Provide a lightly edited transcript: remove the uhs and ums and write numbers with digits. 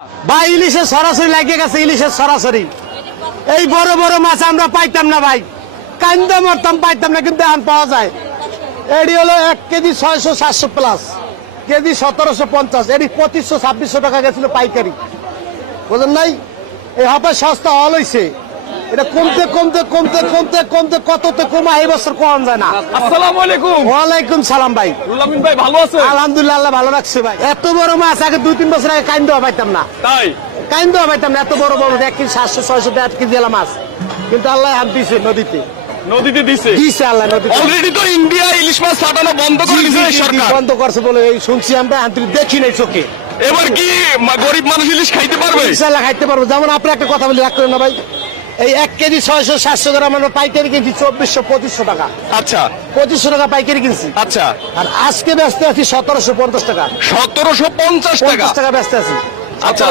ভাই ইলিশের সরাসরি লাগিয়ে গেছে, ইলিশের সরাসরি। এই বড় বড় মাছ আমরা পাইতাম না ভাই, কান্দা মরতাম, পাইতাম না, কিন্তু এখন পাওয়া যায়। এটি হলো 1 কেজি 600-700 প্লাস, কেজি 1750, এটি 2500-2600 টাকা গেছিল পাইকারি, বুঝলেন নাই? এই হবে সস্তা হল হয়েছে, এটা কমতে কমতে কমতে কমতে কমতে কততে কমা এই বছর কম যায় না। আসসালামু আলাইকুম। ওয়ালাইকুম সালাম ভাই। রুলামিন ভাই ভালো আছে? আলহামদুলিল্লাহ, আল্লাহ ভালো রাখছে ভাই। এত বড় মাছ আগে 2-3 বছর আগে কাইন্দ পাইতাম না, তাই কাইন্দ পাইতাম না। এত বড় বড় 1 কেজি 700-600 1 কেজি এলা মাছ, কিন্তু আল্লাহ হাত দিছে নদীতে, নদীতে দিছে। দিছে আল্লাহ নদীতে। অলরেডি তো ইন্ডিয়া ইলিশ মাছ ছাটানো বন্ধ করে দিয়েছে সরকার। বন্ধ করছে বলে এই শুনছি আমরা, আন্তরিক দেখি নাই চোখে। এবার কি গরিব মানুষ ইলিশ খাইতে পারবে? ইনশাআল্লাহ খাইতে পারবো। যেমন আপনি একটা কথা বলি, রাখ করেন না ভাই, এই 1 কেজি 600-700 গ্রাম আমরা পাইকারি কিনছি 2400-2500 টাকা, আচ্ছা 2500 টাকা পাইকারি কিনছি। আচ্ছা, আর আজকে ব্যস্ত আছি 1750 টাকা, 1750 টাকা। 50 টাকা ব্যস্ত আছি। আচ্ছা